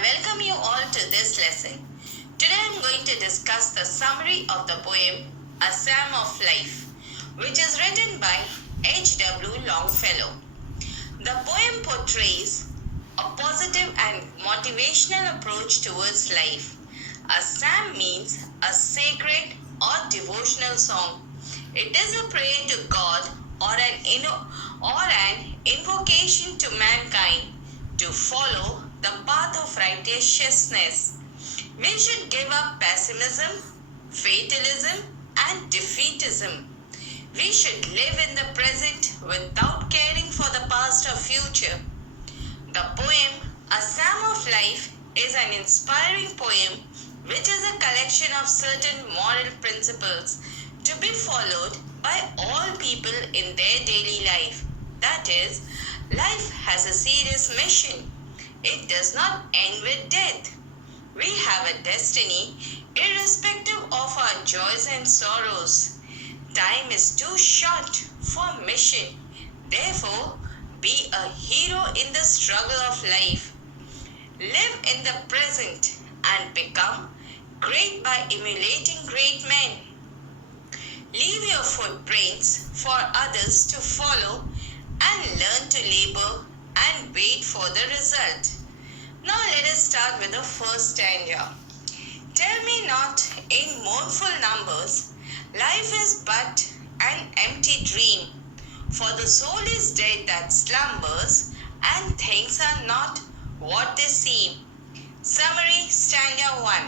welcome you all to this lesson. Today I am going to discuss the summary of the poem A Psalm of Life, which is written by H.WLongfellow. The poem portrays a positive and motivational approach towards life. A psalm means a sacred or devotional song. It is a prayer to God or an invocation to mankind to follow the path of righteousness. We should give up pessimism, fatalism, and defeatism. We should live in the present without caring for the past or future. The poem, A Psalm of Life, is an inspiring poem which is a collection of certain moral principles to be followed by all people in their daily life. That is, life has a serious mission. It does not end with death. We have a destiny irrespective of our joys and sorrows. Time is too short for mission. Therefore, be a hero in the struggle of life. Live in the present and become great by emulating great men. Leave your footprints for others to follow and learn to labor and wait for the result. Now let us start with the first stanza. Tell me not in mournful numbers, life is but an empty dream. For the soul is dead that slumbers, and things are not what they seem. Summary, stanza 1.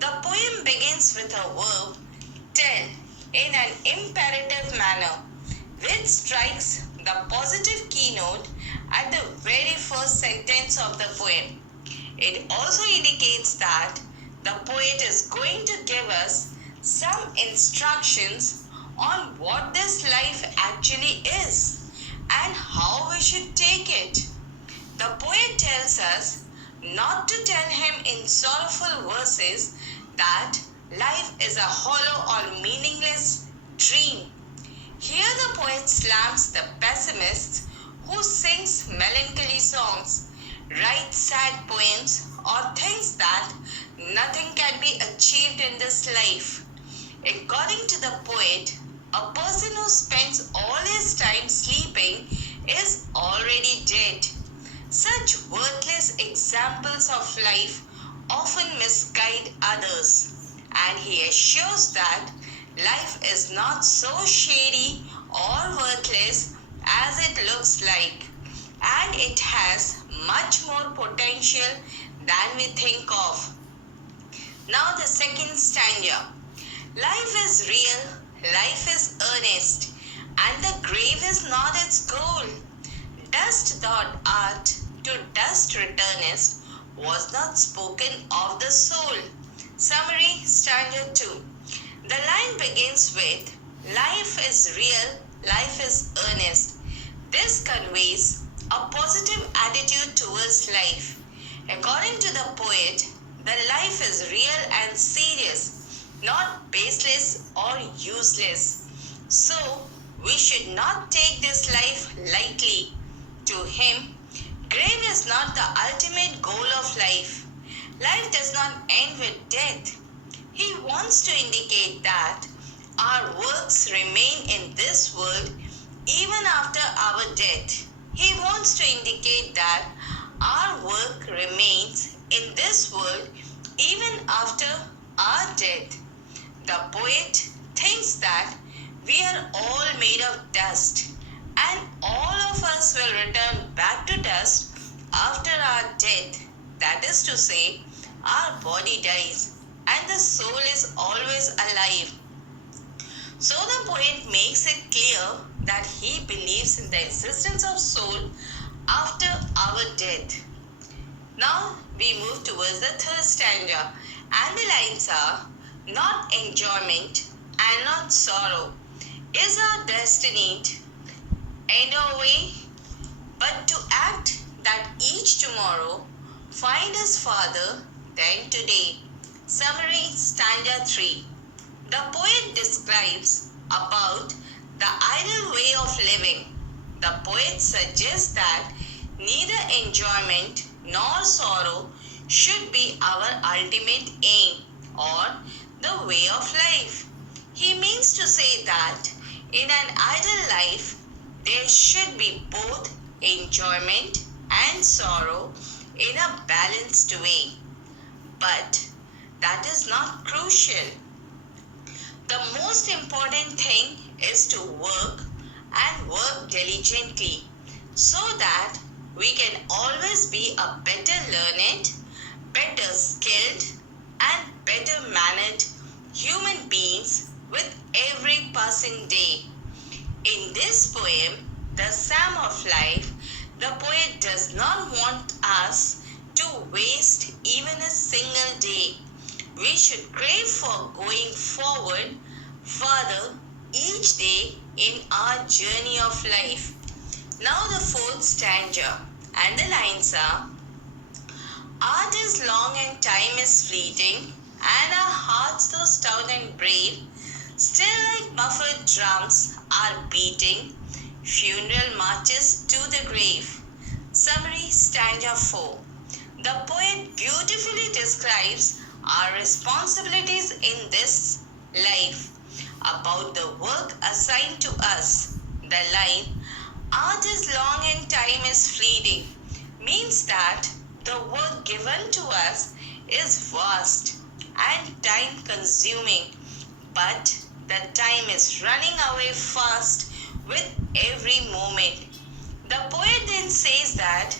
The poem begins with a verb, tell, in an imperative manner, which strikes the positive keynote at the very first sentence of the poem. It also indicates that the poet is going to give us some instructions on what this life actually is and how we should take it. The poet tells us not to tell him in sorrowful verses that life is a hollow or meaningless dream. Here the poet slams the pessimists who sings melancholy songs, writes sad poems, or thinks that nothing can be achieved in this life. According to the poet, a person who spends all his time sleeping is already dead. Such worthless examples of life often misguide others, and he assures that life is not so shady or worthless as it looks like, and it has much more potential than we think of. Now the second stanza. Life is real, life is earnest, and the grave is not its goal. Dust thou art, to dust returnest, was not spoken of the soul. Summary, stanza 2. The line begins with, life is real, life is earnest. This conveys a positive attitude towards life. According to the poet, the life is real and serious, not baseless or useless. So, we should not take this life lightly. To him, grave is not the ultimate goal of life. Life does not end with death. He wants to indicate that our works remain in this world even after our death. He wants to indicate that our work remains in this world even after our death. The poet thinks that we are all made of dust, and all of us will return back to dust after our death. That is to say, our body dies and the soul is always alive. So the poet makes it clear that he believes in the existence of soul after our death. Now we move towards the third stanza, and the lines are, not enjoyment and not sorrow is our destiny end our way, but to act that each tomorrow find us farther than today. Summary, stanza 3. The poet describes about the ideal way of living. The poet suggests that neither enjoyment nor sorrow should be our ultimate aim or the way of life. He means to say that in an ideal life, there should be both enjoyment and sorrow in a balanced way. But that is not crucial. The most important thing is to work and work diligently so that we can always be a better learned, better skilled, and better mannered human beings with every passing day. In this poem, The Psalm of Life, the poet does not want us to waste even a single day. We should crave for going forward further each day in our journey of life. Now the fourth stanza, and the lines are: Art is long and time is fleeting, and our hearts though stout and brave, still like muffled drums are beating, funeral marches to the grave. Summary, stanza 4. The poet beautifully describes our responsibilities in this life, about the work assigned to us. The line, art is long and time is fleeting, means that the work given to us is vast and time consuming, but the time is running away fast with every moment. The poet then says that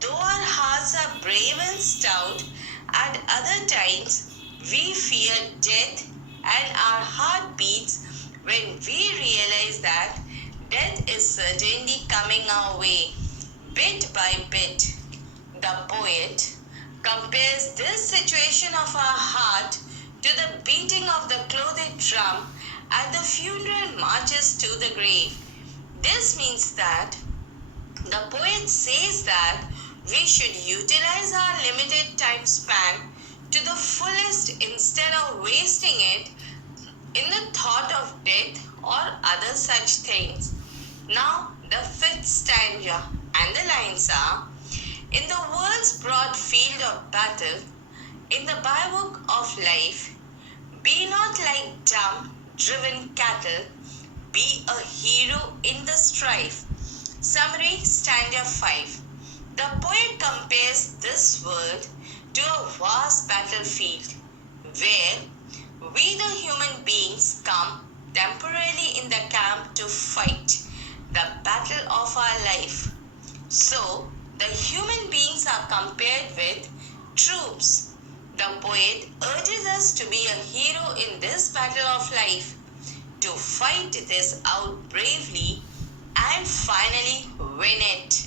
though our hearts are brave and stout, at other times we fear death, and our heart beats when we realize that death is certainly coming our way, bit by bit. The poet compares this situation of our heart to the beating of the clothed drum at the funeral marches to the grave. This means that the poet says that we should utilize our limited time span to the fullest instead of wasting it in the thought of death or other such things. Now the fifth stanza, and the lines are: In the world's broad field of battle, in the bywork of life, be not like dumb, driven cattle, be a hero in the strife. Summary, stanza 5. The poet compares this world to a vast battlefield where we the human beings come temporarily in the camp to fight the battle of our life. So, the human beings are compared with troops. The poet urges us to be a hero in this battle of life, to fight this out bravely and finally win it.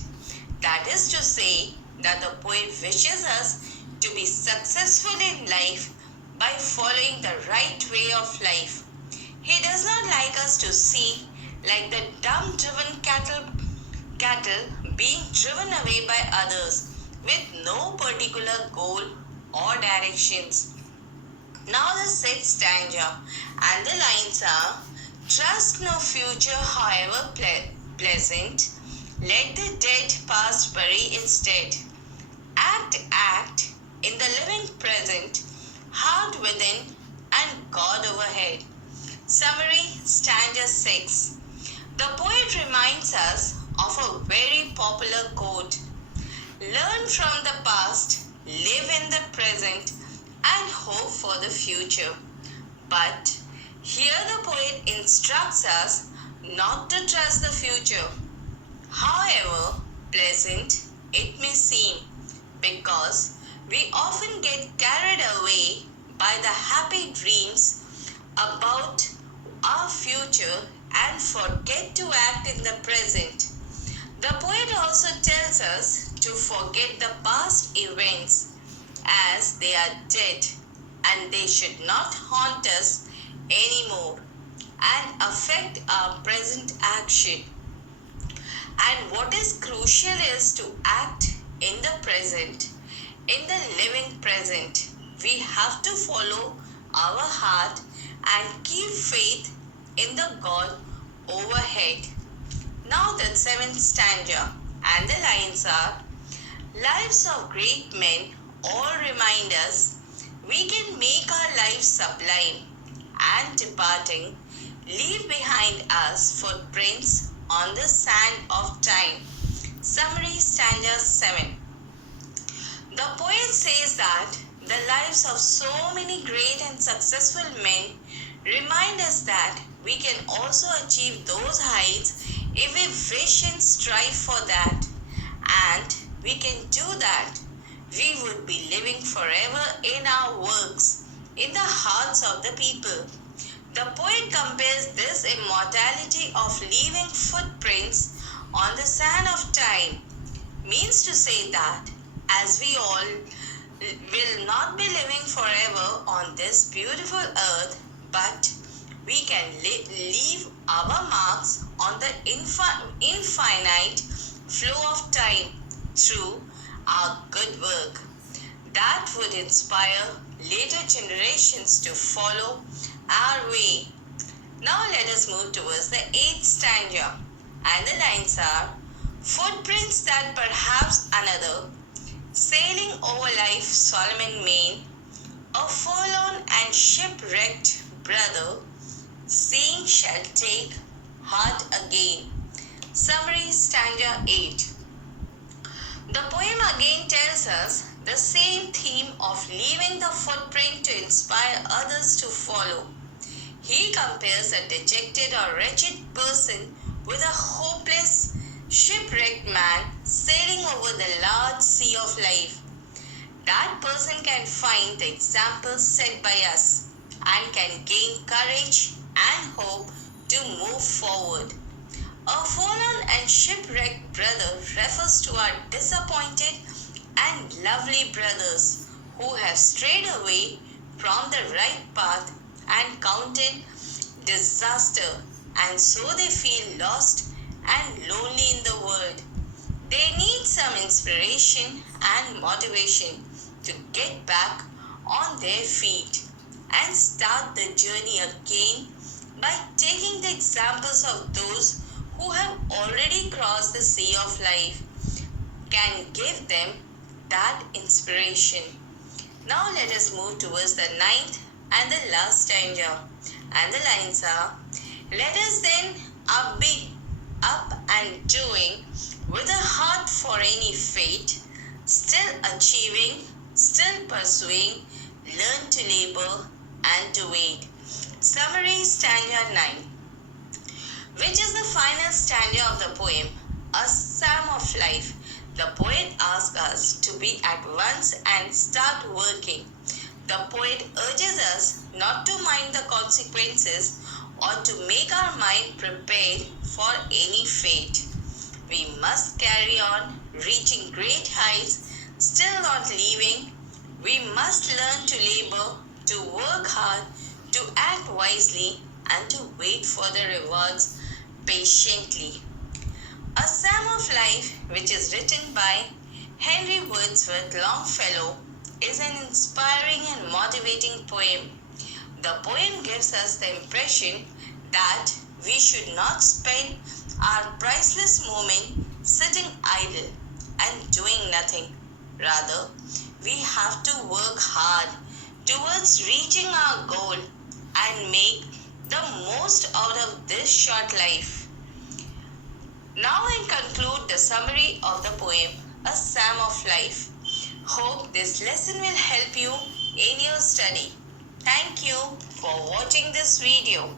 That is to say that the poet wishes us to be successful in life by following the right way of life. He does not like us to see like the dumb driven cattle being driven away by others with no particular goal or directions. Now the sixth stanza, and the lines are: Trust no future however pleasant, let the dead past bury instead. Act in the living present, heart within and God overhead. Summary, stanza 6. The poet reminds us of a very popular quote: Learn from the past, live in the present, and hope for the future. But here the poet instructs us not to trust the future, however pleasant it may seem, because we often get carried away by the happy dreams about our future and forget to act in the present. The poet also tells us to forget the past events as they are dead, and they should not haunt us anymore and affect our present action. And what is crucial is to act in the present, in the living present. We have to follow our heart and keep faith in the God overhead. Now the seventh stanza, and the lines are: Lives of great men all remind us we can make our lives sublime and departing, leave behind us footprints on the sand of time. Summary stanza 7. The poet says that the lives of so many great and successful men remind us that we can also achieve those heights if we wish and strive for that. And we can do that. We would be living forever in our works, in the hearts of the people. The poet compares this immortality of leaving footprints on the sand of time, means to say that as we all will not be living forever on this beautiful earth, but we can leave our marks on the infinite flow of time through our good work that would inspire later generations to follow our way. Now let us move towards the 8th stanza, and the lines are: footprints that perhaps another, sailing over life Solomon main, a forlorn and shipwrecked brother, seeing shall take heart again. Summary stanza 8. The poem again tells us the same theme of leaving the footprint to inspire others to follow. He compares a dejected or wretched person with a hopeless, shipwrecked man sailing over the large sea of life. That person can find the example set by us and can gain courage and hope to move forward. A fallen and shipwrecked brother refers to our disappointed and lovely brothers who have strayed away from the right path and counted disaster, and so they feel lost and lonely in the world. They need some inspiration and motivation to get back on their feet and start the journey again by taking the examples of those who have already crossed the sea of life, can give them that inspiration. Now let us move towards the 9th and the last stanza, and the lines are: let us then be up and doing, with a heart for any fate, still achieving, still pursuing, learn to labor and to wait. Summary stanza 9, which is the final stanza of the poem, a psalm of life. The poet asks us to be at once and start working. The poet urges us not to mind the consequences or to make our mind prepared for any fate. We must carry on, reaching great heights, still not leaving. We must learn to labor, to work hard, to act wisely, and to wait for the rewards patiently. A Psalm of Life, which is written by Henry Wordsworth Longfellow, is an inspiring and motivating poem. The poem gives us the impression that we should not spend our priceless moment sitting idle and doing nothing. Rather, we have to work hard towards reaching our goal and make the most out of this short life. Now I conclude the summary of the poem, A Psalm of Life. Hope this lesson will help you in your study. Thank you for watching this video.